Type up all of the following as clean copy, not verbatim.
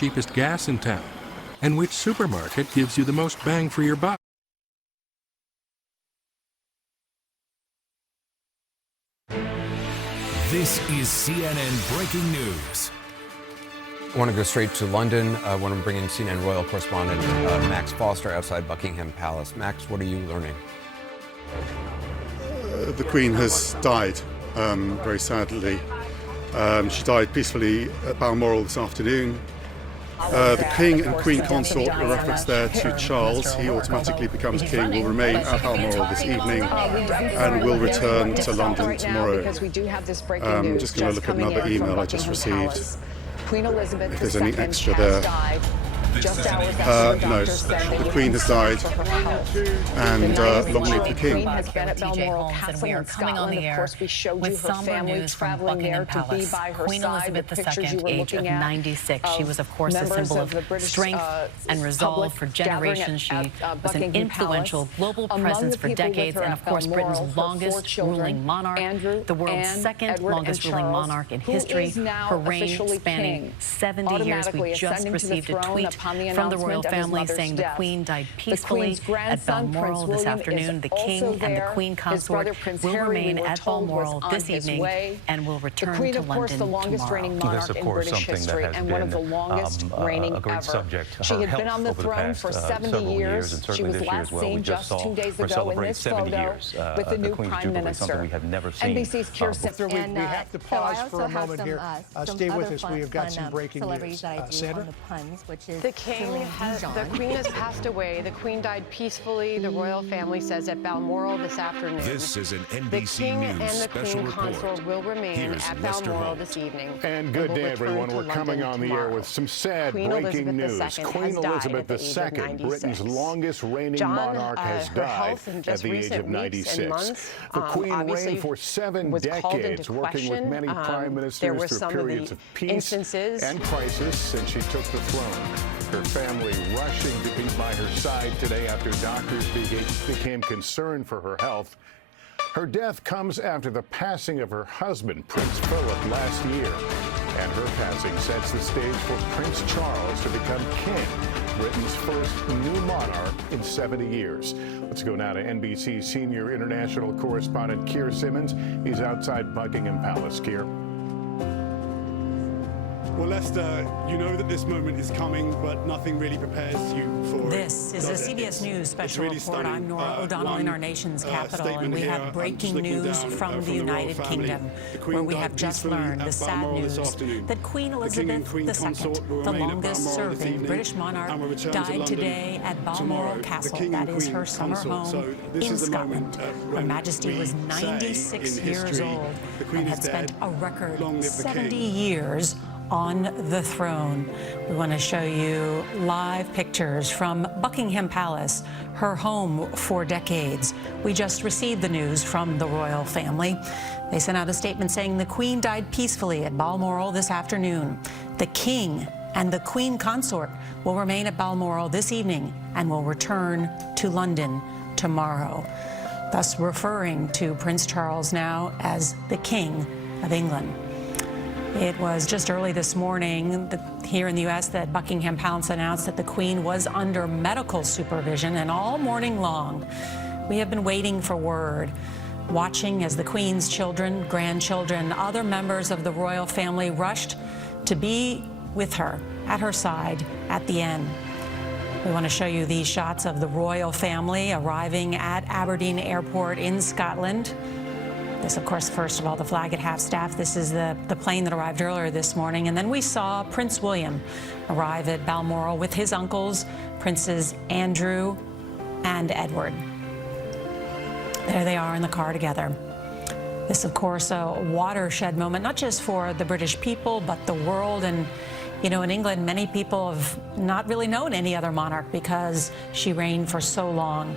cheapest gas in town? And which supermarket gives you the most bang for your buck? This is CNN Breaking News. I want to go straight to London. I want to bring in CNN royal correspondent Max Foster outside Buckingham Palace. Max, what are you learning? The Queen has died, very sadly. She died peacefully at Balmoral this afternoon. The King and Queen Consort were referenced there to Charles. He automatically becomes King, will remain at Balmoral this evening and will return to London tomorrow. I'm just going to look at another email I just received. Queen Elizabeth if there's any extra there. No, the Queen has died, and long live the King. Has been at Balmoral Castle in Scotland. Of course, we showed you her family traveling there to be by her Queen side. Elizabeth II, age of 96. She was, of course, a symbol of strength and resolve for generations. She was an influential global presence for decades, and of course, Britain's longest ruling monarch, the world's second longest ruling monarch in history. Her reign spanning 70 years. We just received a tweet from the royal family saying the Queen died peacefully at Balmoral this afternoon. The King and the Queen Consort will remain at Balmoral this evening and will return to London tomorrow. This, of course, something that has been a great subject. She had been on the throne for 70 years, and certainly this year as well. We just saw her celebrate 70 years with the new Prime Minister. Something we have never seen. NBC's Kirsten. We have to pause for a moment here. Stay with us. We have got some breaking news. Sandra? The Queen has passed away. The Queen died peacefully, the royal family says, at Balmoral this afternoon. This is an NBC the King News and the special Queen report. Consort will remain Here's at Lester Balmoral Holt. this evening. And good day, everyone. We're coming on the air with some sad breaking news. Queen Elizabeth II, Britain's longest reigning monarch, has died at the age of 96. The Queen reigned for 7 decades, working with many prime ministers through periods of peace and crisis since she took the throne. Her family rushing to be by her side today after doctors became concerned for her health. Her death comes after the passing of her husband, Prince Philip, last year. And her passing sets the stage for Prince Charles to become king, Britain's first new monarch in 70 years. Let's go now to NBC senior international correspondent Keir Simmons. He's outside Buckingham Palace. Keir. Well, Lester, you know that this moment is coming, but nothing really prepares you for it. This is a CBS News special report. I'm Nora O'Donnell in our nation's capital, and we have breaking news from the United Kingdom, where we have just learned the sad news that Queen Elizabeth II, the longest-serving British monarch, died today at Balmoral Castle. That is her summer home in Scotland. Her Majesty was 96 years old and had spent a record 70 years on the throne. We want to show you live pictures from Buckingham Palace, her home for decades. We just received the news from the royal family. They sent out a statement saying the Queen died peacefully at Balmoral this afternoon. The King and the Queen Consort will remain at Balmoral this evening and will return to London tomorrow, thus referring to Prince Charles now as the King of England. It was just early this morning here in the U.S. that Buckingham Palace announced that the Queen was under medical supervision, and all morning long we have been waiting for word, watching as the Queen's children, grandchildren, other members of the royal family rushed to be with her, at her side, at the end. We want to show you these shots of the royal family arriving at Aberdeen Airport in Scotland. This, of course, first of all, the flag at half-staff. This is the plane that arrived earlier this morning. And then we saw Prince William arrive at Balmoral with his uncles, Princes Andrew and Edward. There they are in the car together. This, of course, a watershed moment, not just for the British people, but the world. And, you know, in England, many people have not really known any other monarch because she reigned for so long.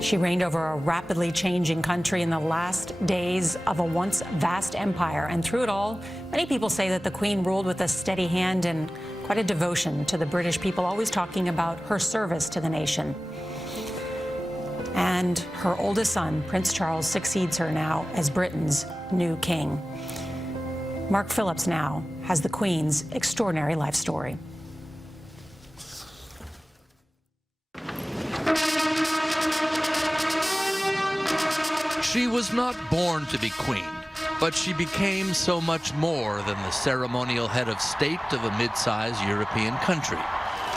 She reigned over a rapidly changing country in the last days of a once vast empire. And through it all, many people say that the Queen ruled with a steady hand and quite a devotion to the British people, always talking about her service to the nation. And her oldest son, Prince Charles, succeeds her now as Britain's new king. Mark Phillips now has the Queen's extraordinary life story. She was not born to be queen, but she became so much more than the ceremonial head of state of a mid-sized European country.